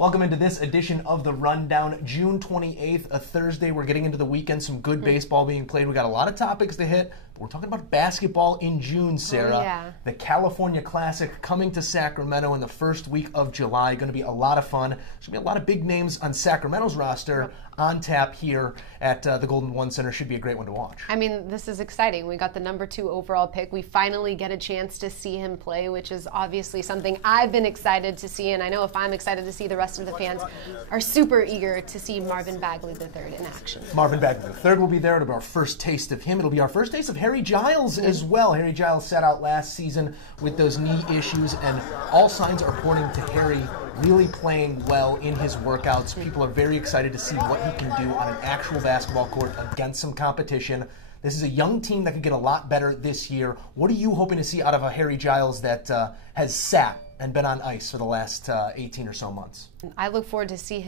Welcome into this edition of The Rundown. June 28th, a Thursday. We're getting into the weekend. Some good baseball being played. We got a lot of topics to hit, but we're talking about basketball in June, Sarah. Oh, yeah. The California Classic coming to Sacramento in the first week of July. Going to be a lot of fun. There's going to be a lot of big names on Sacramento's roster on tap here at the Golden One Center. Should be a great one to watch. I mean, this is exciting. We got the #2 overall pick. We finally get a chance to see him play, which is obviously something I've been excited to see, and I know if I'm excited to see, the rest of the fans are super eager to see Marvin Bagley III in action. Marvin Bagley III will be there. It'll be our first taste of him. It'll be our first taste of Harry Giles as well. Harry Giles sat out last season with those knee issues, and all signs are pointing to Harry really playing well in his workouts. People are very excited to see what he can do on an actual basketball court against some competition. This is a young team that could get a lot better this year. What are you hoping to see out of a Harry Giles that has sat and been on ice for the last 18 or so months? I look forward to seeing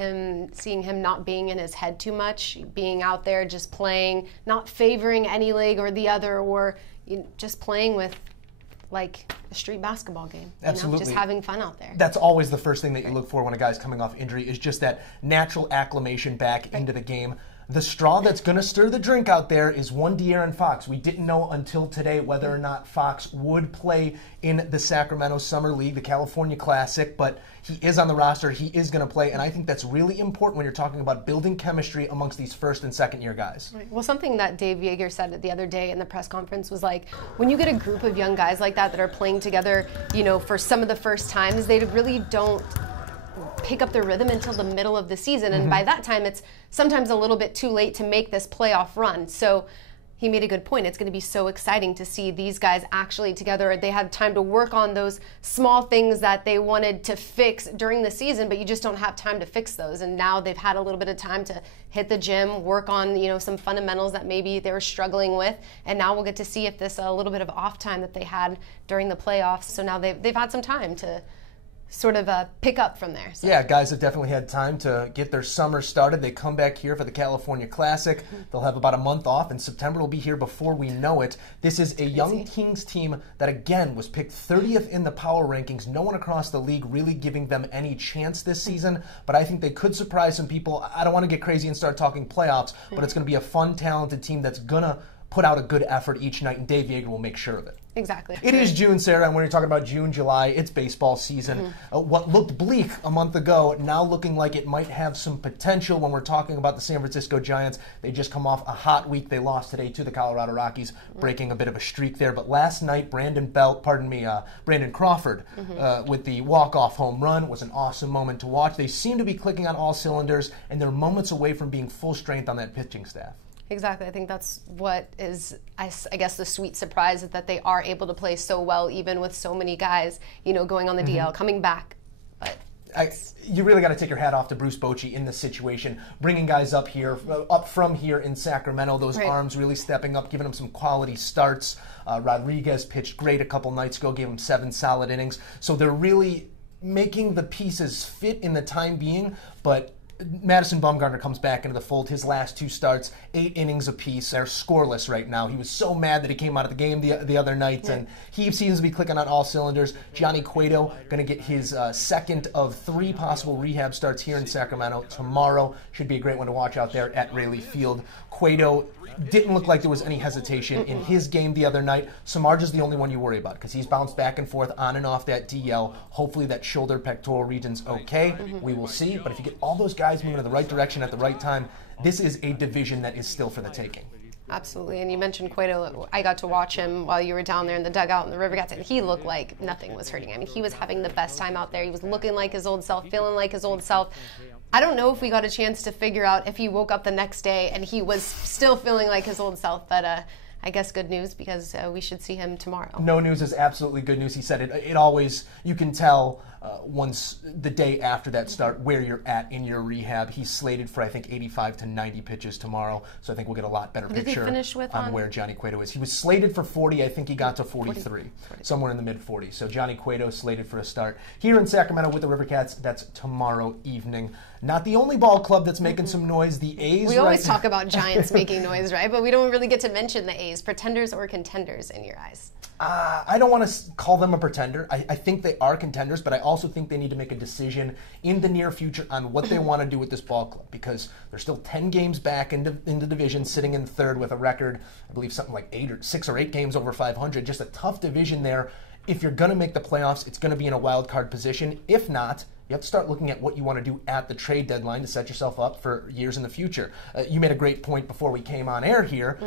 him not being in his head too much, being out there just playing, not favoring any league or the other, or just playing with like a street basketball game. Absolutely. Just having fun out there. That's always the first thing that you look for when a guy's coming off injury, is just that natural acclimation back into the game. The straw that's going to stir the drink out there is one De'Aaron Fox. We didn't know until today whether or not Fox would play in the Sacramento Summer League, the California Classic, but he is on the roster. He is going to play, and I think that's really important when you're talking about building chemistry amongst these first and second year guys. Right. Well, something that Dave Yeager said the other day in the press conference was like, when you get a group of young guys like that are playing together, for some of the first times, they really don't pick up their rhythm until the middle of the season, and by that time it's sometimes a little bit too late to make this playoff run. So he made a good point. It's going to be so exciting to see these guys actually together. They have time to work on those small things that they wanted to fix during the season, but you just don't have time to fix those. And now they've had a little bit of time to hit the gym, work on some fundamentals that maybe they were struggling with, and now we'll get to see if this a little bit of off time that they had during the playoffs. So now they've had some time to sort of pick up from there. So. Yeah, guys have definitely had time to get their summer started. They come back here for the California Classic. They'll have about a month off, and September will be here before we know it. This is a young Kings team that, again, was picked 30th in the power rankings. No one across the league really giving them any chance this season, but I think they could surprise some people. I don't want to get crazy and start talking playoffs, but it's going to be a fun, talented team that's going to put out a good effort each night, and Dave Yeager will make sure of it. Exactly. It is June, Sarah, and when you're talking about June, July, it's baseball season. What looked bleak a month ago, now looking like it might have some potential when we're talking about the San Francisco Giants. They just come off a hot week. They lost today to the Colorado Rockies, breaking a bit of a streak there. But last night, Brandon Crawford with the walk-off home run was an awesome moment to watch. They seem to be clicking on all cylinders, and they're moments away from being full strength on that pitching staff. Exactly. I think that's what is, I guess, the sweet surprise, is that they are able to play so well, even with so many guys, going on the DL, coming back. But you really got to take your hat off to Bruce Bochy in this situation, bringing guys up from here in Sacramento. Those arms really stepping up, giving them some quality starts. Rodriguez pitched great a couple nights ago, gave him 7 solid innings. So they're really making the pieces fit in the time being, but Madison Bumgarner comes back into the fold. His last 2 starts, 8 innings apiece. They're scoreless right now. He was so mad that he came out of the game the other night, and he seems to be clicking on all cylinders. Johnny Cueto going to get his second of 3 possible rehab starts here in Sacramento tomorrow. Should be a great one to watch out there at Rayleigh Field. Cueto didn't look like there was any hesitation in his game the other night. Samardzija's the only one you worry about, because he's bounced back and forth on and off that DL. Hopefully that shoulder pectoral region's okay. We will see. But if you get all those guys moving in the right direction at the right time, this is a division that is still for the taking. Absolutely. And you mentioned Cueto. I got to watch him while you were down there in the dugout in the River Cats, and he looked like nothing was hurting. I mean, he was having the best time out there. He was looking like his old self, feeling like his old self. I don't know if we got a chance to figure out if he woke up the next day and he was still feeling like his old self, but I guess good news, because we should see him tomorrow. No news is absolutely good news. He said it always, you can tell once the day after that start where you're at in your rehab. He's slated for, I think, 85 to 90 pitches tomorrow, so I think we'll get a lot better picture on where Johnny Cueto is. He was slated for 40. I think he got to 43, somewhere in the mid-40s. So Johnny Cueto slated for a start here in Sacramento with the River Cats. That's tomorrow evening. Not the only ball club that's making some noise. The A's. We always talk about Giants making noise, right? But we don't really get to mention the A's. Pretenders or contenders in your eyes? I don't want to call them a pretender. I think they are contenders, but I also think they need to make a decision in the near future on what they want to do with this ball club, because they're still 10 games back in the division, sitting in third with a record, I believe something like 6 or 8 games over 500. Just a tough division there. If you're going to make the playoffs, it's going to be in a wild card position. If not, you have to start looking at what you want to do at the trade deadline to set yourself up for years in the future. You made a great point before we came on air here.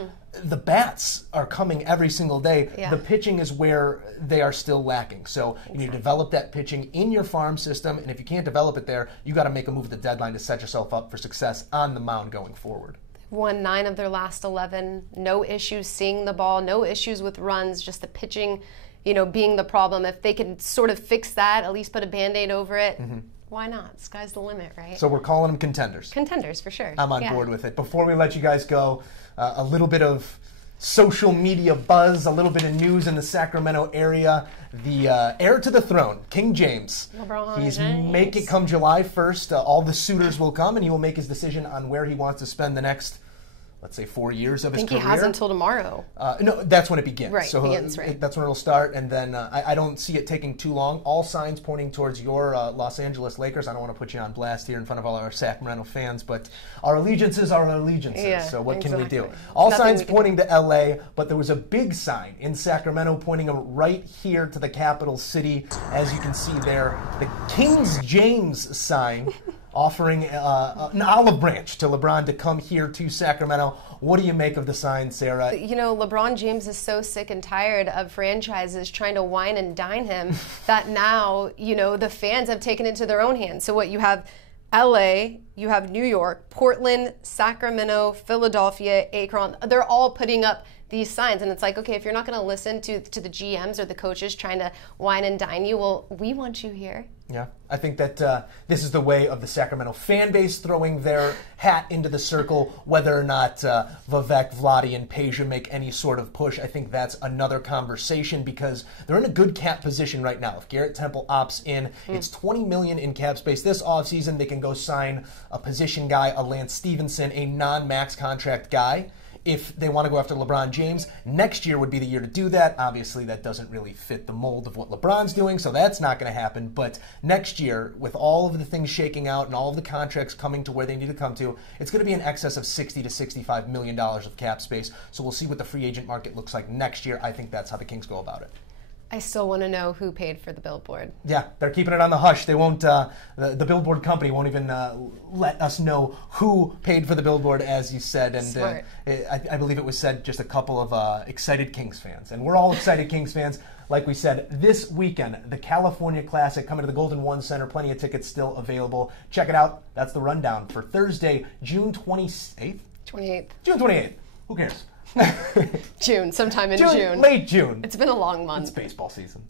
The bats are coming every single day. Yeah. The pitching is where they are still lacking. So you need to develop that pitching in your farm system, and if you can't develop it there, you got to make a move at the deadline to set yourself up for success on the mound going forward. Won 9 of their last 11. No issues seeing the ball, no issues with runs, just the pitching, being the problem. If they can sort of fix that, at least put a Band-Aid over it, why not? Sky's the limit, right? So we're calling them contenders. Contenders, for sure. I'm on board with it. Before we let you guys go, a little bit of social media buzz, a little bit of news in the Sacramento area. The heir to the throne, King James. He's make it come July 1st. All the suitors will come, and he will make his decision on where he wants to spend the next, let's say, 4 years of his career. I think he has until tomorrow. No, that's when it begins. Right, so right. That's when it'll start, and then I don't see it taking too long. All signs pointing towards your Los Angeles Lakers. I don't want to put you on blast here in front of all our Sacramento fans, but our allegiances are our allegiances, so what can we do? All signs pointing to LA, but there was a big sign in Sacramento pointing right here to the capital city. As you can see there, the King's James sign. Offering an olive branch to LeBron to come here to Sacramento. What do you make of the sign, Sarah? LeBron James is so sick and tired of franchises trying to wine and dine him that now, the fans have taken it into their own hands. So what you have LA, you have New York, Portland, Sacramento, Philadelphia, Akron. They're all putting up these signs, and it's like, okay, if you're not going to listen to the GMs or the coaches trying to wine and dine you, well, we want you here. Yeah, I think that this is the way of the Sacramento fan base throwing their hat into the circle. Whether or not Vivek, Vladi, and Peja make any sort of push, I think that's another conversation, because they're in a good cap position right now. If Garrett Temple opts in, it's $20 million in cap space this offseason. They can go sign a position guy, a Lance Stevenson, a non-max contract guy. If they want to go after LeBron James, next year would be the year to do that. Obviously, that doesn't really fit the mold of what LeBron's doing, so that's not going to happen. But next year, with all of the things shaking out and all of the contracts coming to where they need to come to, it's going to be in excess of $60 to $65 million of cap space. So we'll see what the free agent market looks like next year. I think that's how the Kings go about it. I still want to know who paid for the billboard. Yeah, they're keeping it on the hush. They won't. The billboard company won't even let us know who paid for the billboard, as you said. And I believe it was said just a couple of excited Kings fans, and we're all excited Kings fans. Like we said, this weekend, the California Classic coming to the Golden One Center. Plenty of tickets still available. Check it out. That's the rundown for Thursday, June 28th. 28th. June 28th. Who cares? June, sometime in June. Late June. It's been a long month. It's baseball season.